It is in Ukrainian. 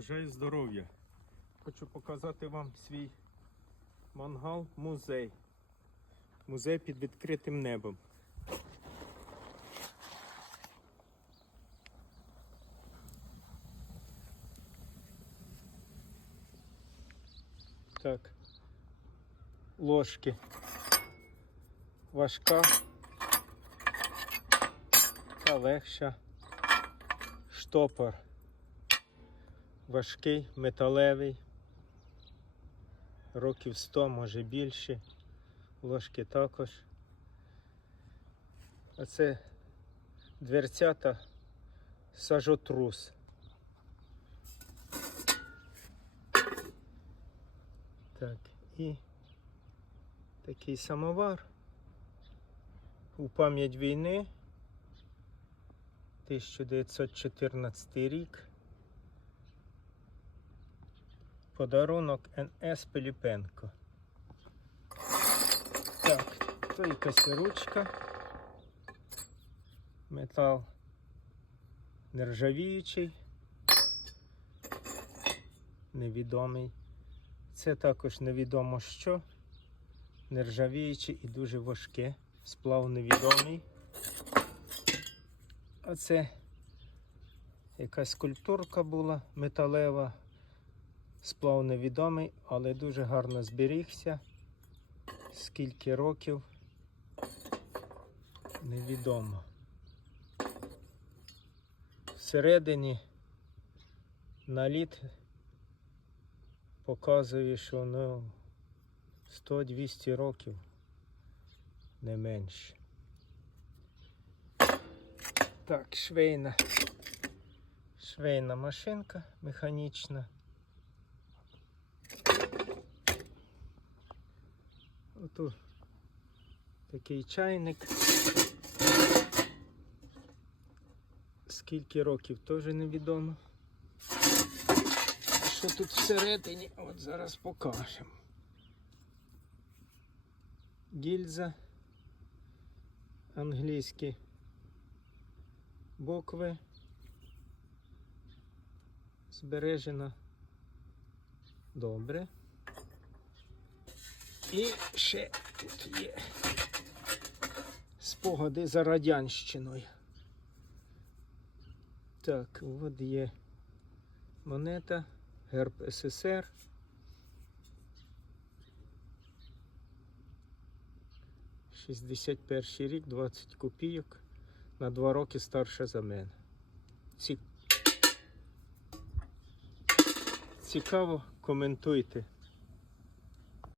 Бажаю здоров'я. Хочу показати вам свій мангал музей. Музей під відкритим небом. Так. Ложки. Важка. Та легша. Штопор важкий, металевий, років 100, може більше. Ложки також. А це дверцята сажотрус. Так, і такий самовар у пам'ять війни 1914 рік. Подарунок НС Пиліпенко. Так, то якась ручка. Метал нержавіючий. Невідомий. Це також невідомо що. Нержавіючий і дуже важке. Сплав невідомий. А це якась скульптурка була металева. Сплав невідомий, але дуже гарно зберігся. Скільки років невідомо. Всередині наліт показує, що ну 100-200 років не менше. Так, швейна. Швейна машинка механічна. Ото такий чайник. Скільки років теж невідомо. Що тут всередині, от зараз покажемо. Гільза, англійські букви. Збережена добре. І ще тут є спогади за радянщиною. Так, от є монета, герб СССР. Шістдесят рік, 20 копійок, на 2 роки старша за мене. Цікаво, коментуйте.